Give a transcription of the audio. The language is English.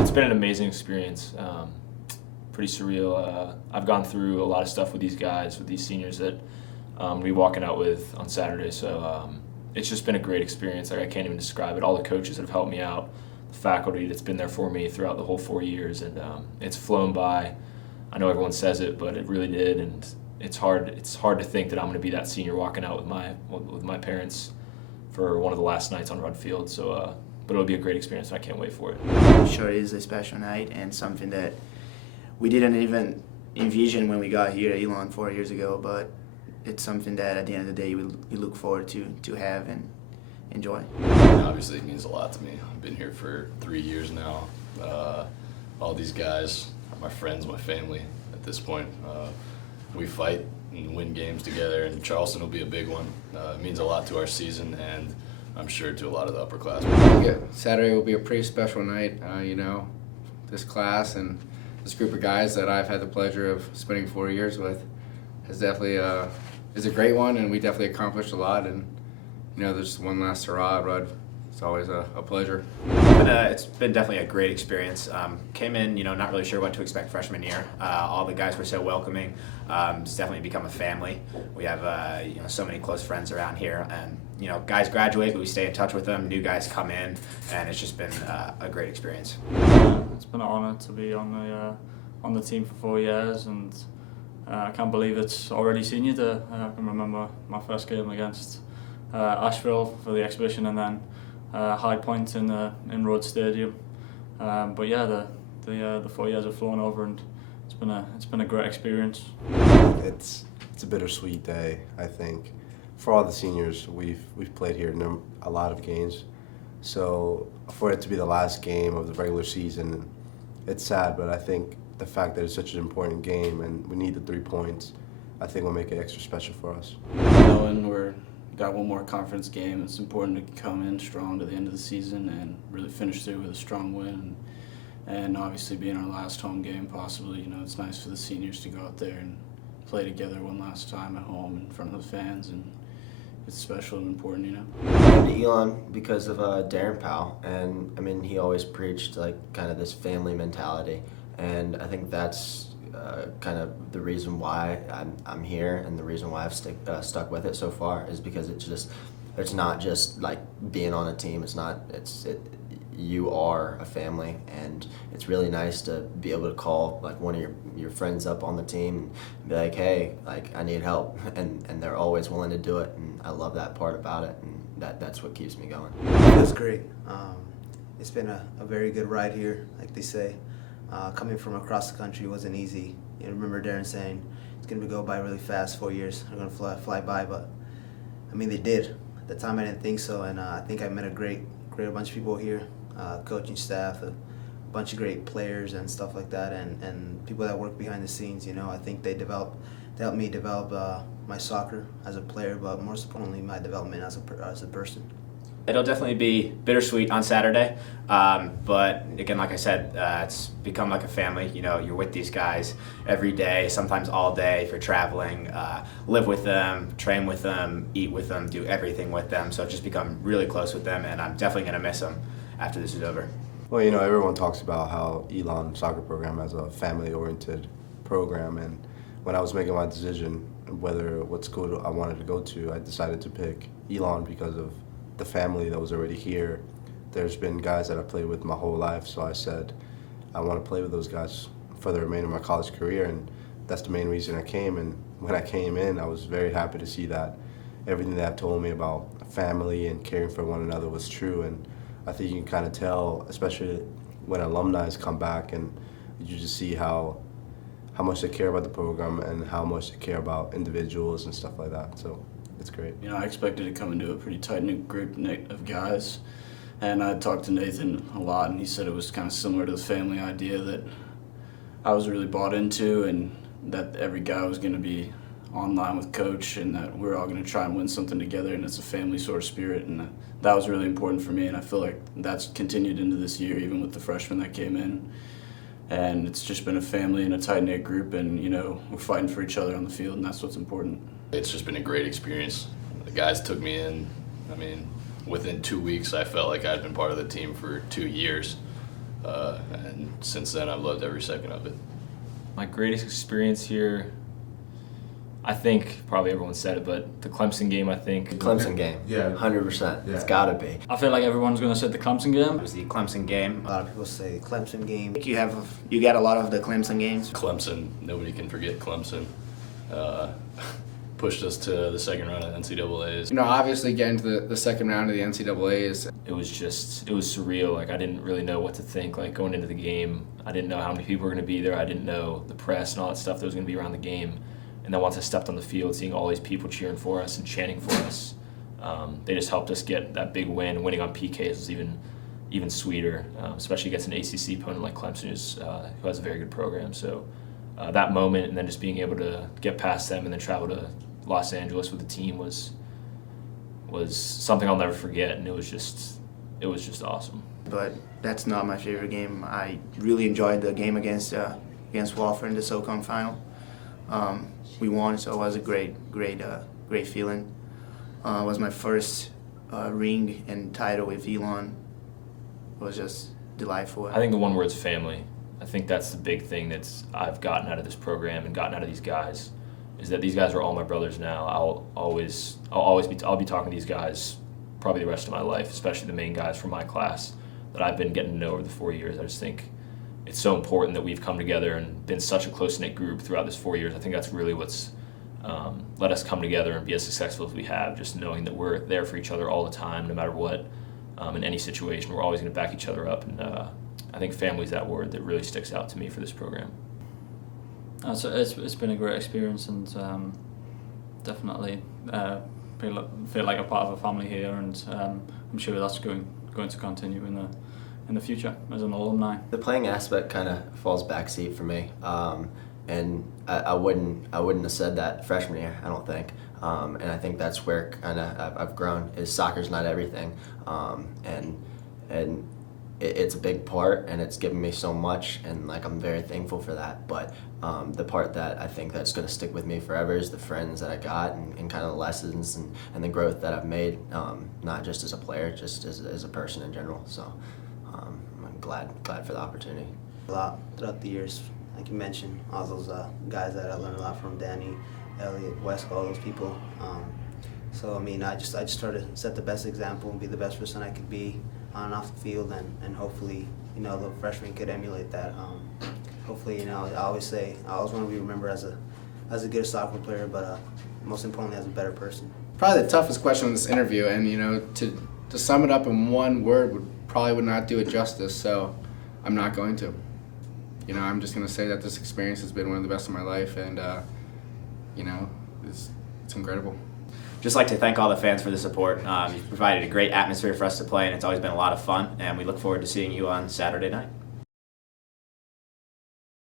It's been an amazing experience. Pretty surreal. I've gone through a lot of stuff with these guys, with these seniors that we walking out with on Saturday. So it's just been a great experience. Like I can't even describe it. All the coaches that have helped me out, the faculty that's been there for me throughout the whole 4 years, and it's flown by. I know everyone says it, but it really did, and it's hard. It's hard to think that I'm going to be that senior walking out with my parents for one of the last nights on Rudd Field. So, but it'll be a great experience, and I can't wait for it. I'm sure it is a special night and something that we didn't even envision when we got here at Elon 4 years ago, but it's something that at the end of the day we look forward to have and enjoy. Obviously, it means a lot to me. I've been here for 3 years now. All these guys are my friends, my family at this point. We fight and win games together, and Charleston will be a big one. It means a lot to our season, and I'm sure to a lot of the upperclassmen. Yeah, Saturday will be a pretty special night. This class and this group of guys that I've had the pleasure of spending 4 years with is definitely is a great one, and we definitely accomplished a lot. And there's one last hurrah, Rudd. It's always a pleasure. It's been definitely a great experience. Came in, not really sure what to expect freshman year. All the guys were so welcoming. It's definitely become a family. We have so many close friends around here, and guys graduate, but we stay in touch with them. New guys come in, and it's just been a great experience. It's been an honour to be on the team for 4 years, and I can't believe it's already senior day. I can remember my first game against Asheville for the exhibition, and then High Point in Road Stadium. But yeah, the 4 years have flown over, and it's been a great experience. It's a bittersweet day, I think. For all the seniors, we've played here in a lot of games. So for it to be the last game of the regular season, it's sad, but I think the fact that it's such an important game and we need the 3 points, I think will make it extra special for us. Knowing we're got one more conference game, it's important to come in strong to the end of the season and really finish through with a strong win. And obviously being our last home game possibly, it's nice for the seniors to go out there and play together one last time at home in front of the fans, and it's special and important, I came to Elon because of Darren Powell, and he always preached kind of this family mentality, and I think that's kind of the reason why I'm here, and the reason why I've stuck with it so far is because it's not just like being on a team. You are a family, and it's really nice to be able to call one of your friends up on the team and be like, hey, I need help, and they're always willing to do it, and I love that part about it, and that's what keeps me going. That's great. It's been a very good ride here, like they say. Coming from across the country wasn't easy. I remember Darren saying it's going to go by really fast. 4 years are going to fly by, but they did. At the time I didn't think so, and I think I met a great bunch of people here, coaching staff, a bunch of great players and stuff like that, and people that work behind the scenes. I think they helped me develop my soccer as a player, but most importantly my development as a person. It'll definitely be bittersweet on Saturday, but again, like I said, it's become like a family. You're with these guys every day, sometimes all day if you're traveling, live with them, train with them, eat with them, do everything with them, so I've just become really close with them, and I'm definitely going to miss them after this is over. Well, everyone talks about how Elon soccer program is a family-oriented program, and when I was making my decision what school I wanted to go to, I decided to pick Elon because of the family that was already here. There's been guys that I played with my whole life, so I said I want to play with those guys for the remainder of my college career, and that's the main reason I came. And when I came in, I was very happy to see that everything that told me about family and caring for one another was true. And I think you can kind of tell, especially when alumni come back, and you just see how much they care about the program and how much they care about individuals and stuff like that. So it's great. I expected to come into a pretty tight-knit group of guys, and I talked to Nathan a lot, and he said it was kind of similar to the family idea that I was really bought into, and that every guy was going to be online with Coach, and that we're all going to try and win something together, and it's a family sort of spirit, and that was really important for me, and I feel like that's continued into this year, even with the freshmen that came in. And it's just been a family and a tight-knit group, and we're fighting for each other on the field, and that's what's important. It's just been a great experience. The guys took me in. Within 2 weeks, I felt like I'd been part of the team for 2 years. And since then, I've loved every second of it. My greatest experience here, I think probably everyone said it, but the Clemson game, I think. Clemson game. Yeah. 100%. Yeah. It's gotta be. I feel like everyone's going to say the Clemson game. It was the Clemson game. A lot of people say Clemson game. I think you get a lot of the Clemson games. Clemson, nobody can forget Clemson. Pushed us to the second round of NCAAs. You know, obviously getting to the second round of the NCAAs, It was surreal. Like, I didn't really know what to think. Like, going into the game, I didn't know how many people were going to be there. I didn't know the press and all that stuff that was going to be around the game. And then once I stepped on the field, seeing all these people cheering for us and chanting for us, they just helped us get that big win. Winning on PKs was even sweeter, especially against an ACC opponent like Clemson, who has a very good program. So that moment, and then just being able to get past them and then travel to Los Angeles with the team was something I'll never forget, and it was just awesome. But that's not my favorite game. I really enjoyed the game against Wofford in the SoCon final. We won, so it was a great feeling. It was my first ring and title with Elon. It was just delightful. I think the one word's family. I think that's the big thing I've gotten out of this program and gotten out of these guys, is that these guys are all my brothers now. I'll be talking to these guys probably the rest of my life, especially the main guys from my class that I've been getting to know over the 4 years. I just think it's so important that we've come together and been such a close-knit group throughout this 4 years. I think that's really what's let us come together and be as successful as we have, just knowing that we're there for each other all the time, no matter what. In any situation, we're always going to back each other up. And I think family is that word that really sticks out to me for this program. So it's been a great experience, and definitely feel like a part of a family here, and I'm sure that's going to continue in the future as an alumni. The playing aspect kind of falls backseat for me, and I wouldn't have said that freshman year, I don't think. And I think that's where kind of I've grown. Is soccer's not everything, and it's a big part, and it's given me so much, and like I'm very thankful for that. But the part that I think that's going to stick with me forever is the friends that I got, and kind of the lessons and the growth that I've made, not just as a player, just as a person in general. So I'm glad for the opportunity. A lot throughout the years, like you mentioned, all those guys that I learned a lot from, Danny, Elliot, Wesco, all those people. So I mean, I just try to set the best example and be the best person I could be on and off the field, and hopefully, you know, the freshmen could emulate that. Hopefully, you know, I always want to be remembered as a good soccer player, but most importantly, as a better person. probably the toughest question in this interview, and you know, to sum it up in one word would not do it justice. So I'm not going to. You know, I'm just going to say that this experience has been one of the best of my life, and you know, it's incredible. Just like to thank all the fans for the support. You've provided a great atmosphere for us to play, and it's always been a lot of fun, and we look forward to seeing you on Saturday night.